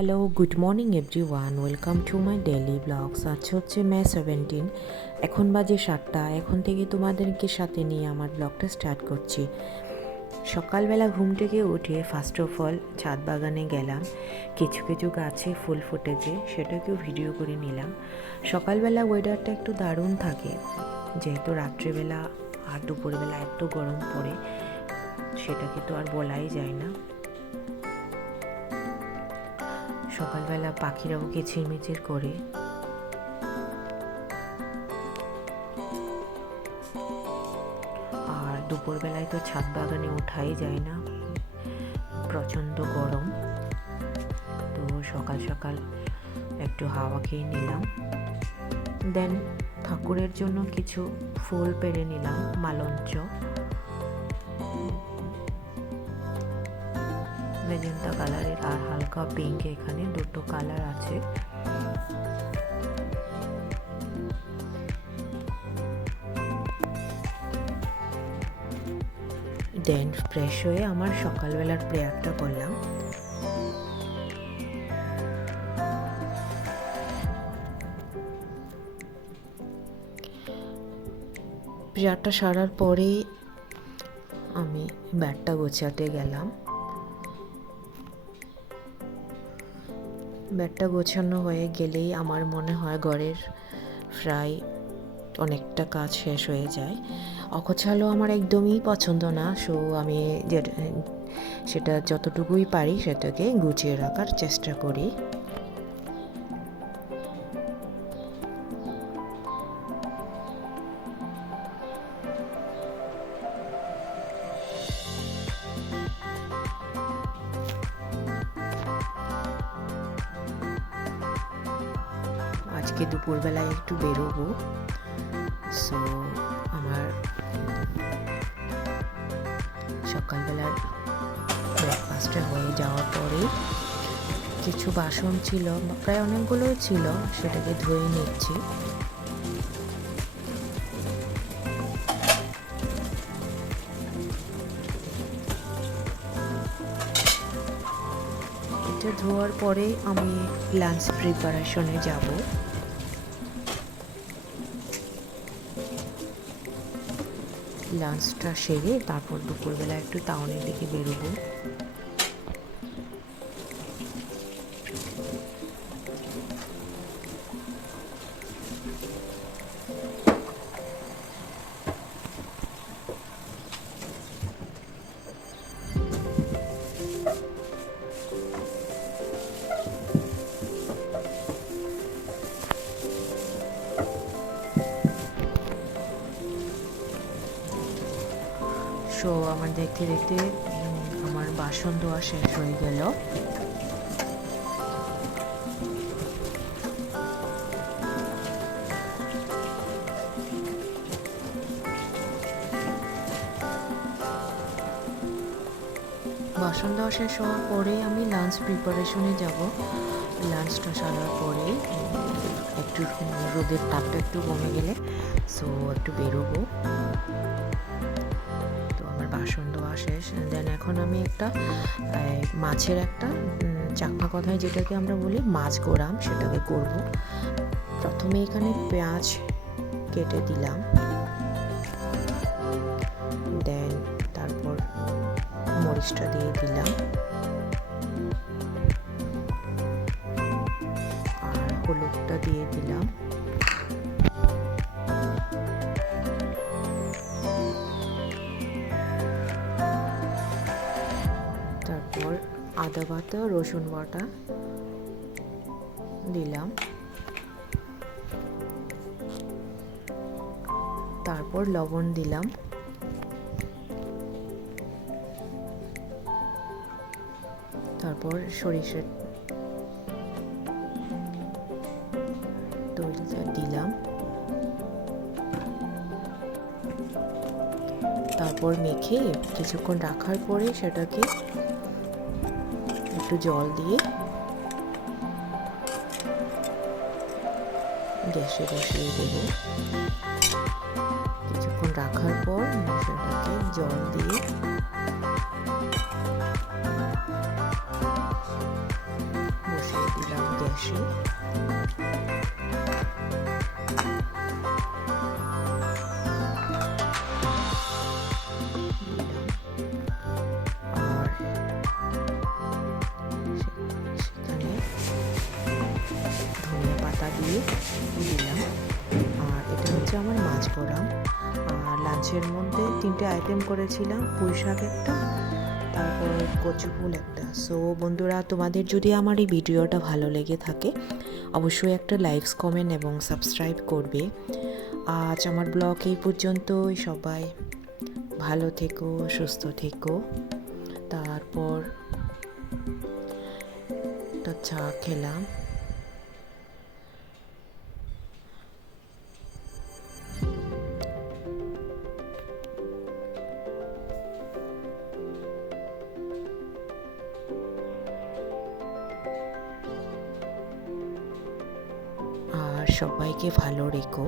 Hello, good morning everyone, welcome to my daily blogs. আজ হচ্ছে মে 17, এখন বাজে 7টা। এখন থেকে তোমাদেরকে সাথে নিয়ে আমার ব্লগটা স্টার্ট করছি। সকালবেলা ঘুম থেকে উঠে ফার্স্ট অফ অল ছাদ বাগানে গেলাম। কিছু কিছু গাছে ফুল ফুটেছে, সেটাকেও ভিডিও করে নিলাম। সকালবেলা ওয়েদারটা একটু দারুণ থাকে, যেহেতু রাত্রেবেলা আর দুপুরবেলা এত গরম পড়ে, সেটাকে তো আর বলাই যায় না। সকালবেলা পাখিরাও কিচিরমিচির করে। আর দুপুরবেলায় তো ছাদ বাগানে ওঠাই যায় না, প্রচণ্ড গরম। তো সকাল সকাল একটু হাওয়া খেয়ে নিলাম। দেন ঠাকুরের জন্য কিছু ফুল পেড়ে নিলাম, মালঞ্চ, মেজেন্টা কালারের আর হালকা পিঙ্ক, এখানে দুটো কালার আছে। দেন ফ্রেশ হয়ে আমার সকালবেলার প্রেয়ারটা করলাম। প্রেয়ারটা সারার পরেই আমি ব্যাগটা গোছাতে গেলাম। ব্যাগটা গোছানো হয়ে গেলেই আমার মনে হয় ঘরের প্রায় অনেকটা কাজ শেষ হয়ে যায়। অগোছালো আমার একদমই পছন্দ না, সো আমি সেটা যতটুকুই পারি সেটাকে গুছিয়ে রাখার চেষ্টা করি। আজকে দুপুরবেলায় একটু বেরোবো, সো আমার সকালবেলার ব্রেকফাস্টটা হয়ে যাওয়ার পরে কিছু বাসন ছিল, প্রায় অনেকগুলোই ছিল, সেটাকে ধুয়ে নিচ্ছি। এটা ধোয়ার পরে আমি লাঞ্চ প্রিপারেশনে যাব। লাঞ্চটা সেরে তারপর দুপুরবেলা একটু টাউনের দিকে বেরোবো। সো আমার দেখতে দেখতে আমার বাসন ধোয়া শেষ হয়ে গেল। বাসন ধোয়া শেষ হওয়ার পরে আমি লাঞ্চ প্রিপারেশনে যাব। লাঞ্চটা সারার পরে একটু রোদের তাপটা একটু কমে গেলে সো একটু বেরোবো। তো আমার বাসন ধোয়া শেষ। দেন এখন আমি একটা মাছের একটা চাকমা কথায় যেটাকে আমরা বলি মাছ গোড়াম, সেটাকে করব। প্রথমে এখানে পেঁয়াজ কেটে দিলাম, দেন তারপর মরিচটা দিয়ে দিলাম, আর হলুদটা দিয়ে দিলাম, তারপর আদা বাটা রসুন বাটা দিলাম, তারপর লবণ দিলাম, তারপর সরিষার তেলটা দিলাম, তারপর মেখে কিছুক্ষণ রাখার পরে সেটাকে একটু জল দিয়ে গ্যাসে বসিয়ে দেব। কিছুক্ষণ রাখার পর সেটাকে জল দিয়ে বসিয়ে আসি। আর সেখানে ধনে পাতা দিয়ে দিলাম। আর এটা হচ্ছে আমার মাছ বড়া। আর লাঞ্চের মধ্যে 3টে আইটেম করেছিলাম, পুঁই শাক একটা, তারপর কচু ফুল একটা। সো বন্ধুরা, তোমাদের যদি আমার এই ভিডিওটা ভালো লেগে থাকে অবশ্যই একটা লাইকস, কমেন্ট এবং সাবস্ক্রাইব করবে। আজ আমার ব্লগ এই পর্যন্তই। সবাই ভালো থেকো, সুস্থ থেকো। তারপর একটা চা খেলাম। আর সবাইকে ভালো রেখো।